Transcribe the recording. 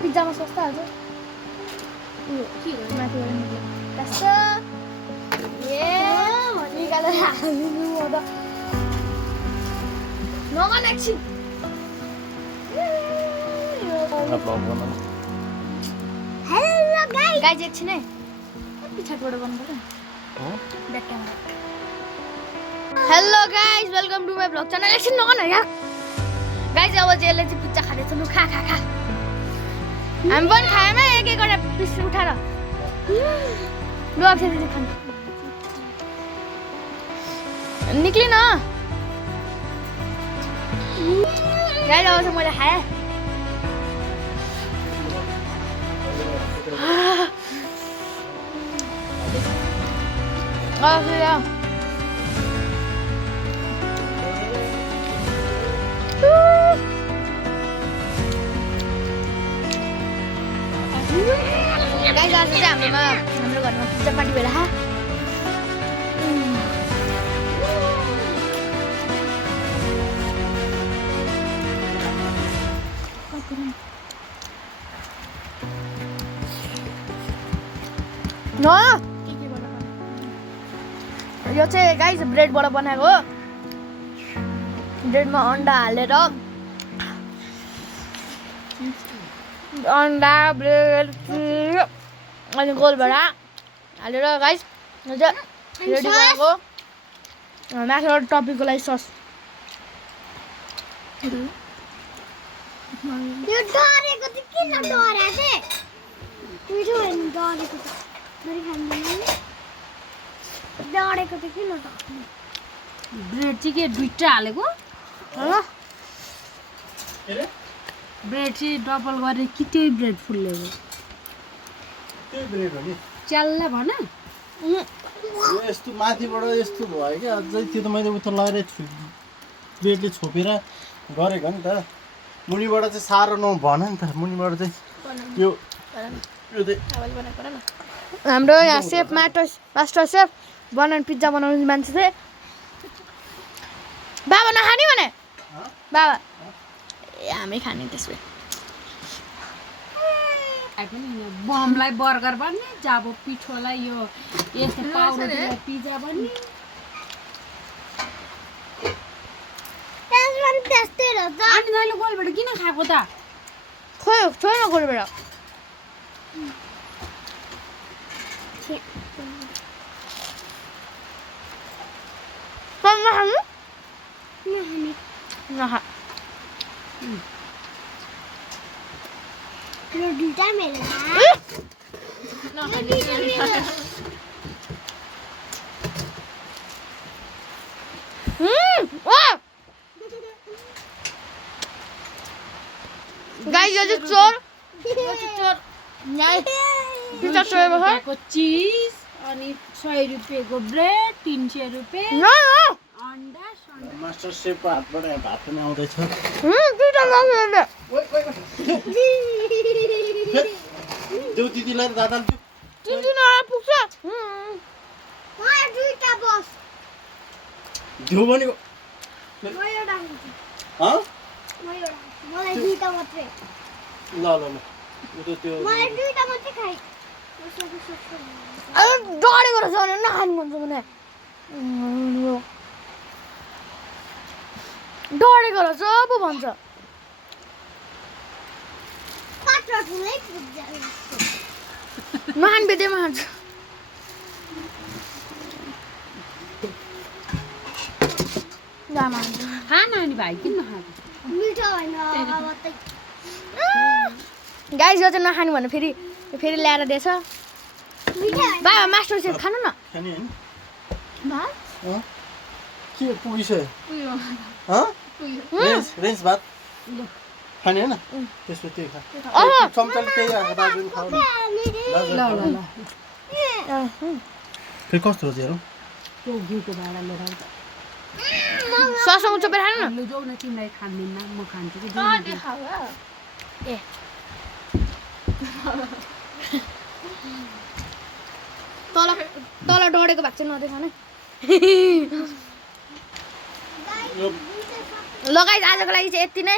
पिज्जामा सस्ता हाल्छ माथिबाट निक्ल्यो कस्तो निकालेर हालिदिनु म त नगन एकछिन हेलो गाइज एकछिन है पछाडिबाट गर्नु पर्छ back camera hello guys welcome to my vlog channel एकछिन नगन यार गाइज अब चाहिँ यसले चाहिँ पिज्जा खाँदैछ लु खा खा खा हामी पनि खाएम है एक एकवटा पिस उठाएर लु अब फेरि खानु निक्लिन गाइज अब चाहिँ मैले खाएँ गाइज आज चाहिँ हाम्रो घरमा पिज्जा पार्टी भएर यो चाहिँ गाइज ब्रेडबाट बनाएको हो ब्रेडमा अन्डा हालेर अन्डा ब्रेड अनि गोलभरा हालेर गाइस रेडी गरेको माथिबाट टपिङको लागि सस यो डरेको चाहिँ किन डरे चाहिँ मिठो होइन डरेको चाहिँ नरि खाँदैन डरेको चाहिँ किन डरे ब्रेड चाहिँ के दुईटा हालेको ब्रेड चाहिँ डबल गरेर कि त्यही ब्रेड फुल्लेको त्यही ब्रेड हो नि च्याल्ला भन यस्तो माथिबाट यस्तो भयो क्या अझै त्यो त मैले उता लगेर ब्रेडले छोपेर गरेको नि त मुनिबाट चाहिँ साह्रो नभन नि त मुनिबाट चाहिँ यो हाम्रो यहाँ सेफ मास्टर सेफ बनाउने पिज्जा बनाउने मान्छे चाहिँ बाबा नखाने भने बाबा ए हामी खाने त्यसो बमलाई बर्गर बन्ने जाबो पिठोलाई यो यस्तो पाउडर पिज्जा बन्ने त्यस्तै रहेछ अनि मैले गोलबाट किन खाएको त खोइ छोइ न गोलबाट नखा यो दुईटा मेरो गाइस यो चाहिँ चोर पिज्जा चोरेको छ चिज अनि 100 रुपियाँको ब्रेड 300 रुपियाँ अन्डा मास्टर सेफको हातबाट भात पनि आउँदैछ देऊ दिदीलाई दादाले पुग्छ मलाई दुईटा बस देऊ भनेको म एउटा खान्छु मलाई दुईटा मात्रै ल ल ल त्यो मलाई दुईटा मात्रै खाइ डढेको रहेछ भने नखानु भन्छ भने डढेको रहेछ पो भन्छ नखानु बेदैमा खान्छ खाना नि भाइ किन नखाएको मिठो होइन गाइस यो चाहिँ नखानु भने फेरि ल्याएर दिएछ बाबा मास्टर सेफ खानु न खाने हैन भात के पुगिसक्यो रेन्स भात खाने हैन त्यसको त्यही खा चम्चाले त्यही आएको दाजुले खाऊ न ल फेरि कस्तो हो हेरौँ त्यो घिउको भाँडा लिएर आउँछ सससँग चोपेर खानु न लु जाऊ न तिमीलाई खाँदिन म खान्छु कि ए तल डढेको भएको चाहिँ नदेखाउने ल गाइस आजको लागि चाहिँ यति नै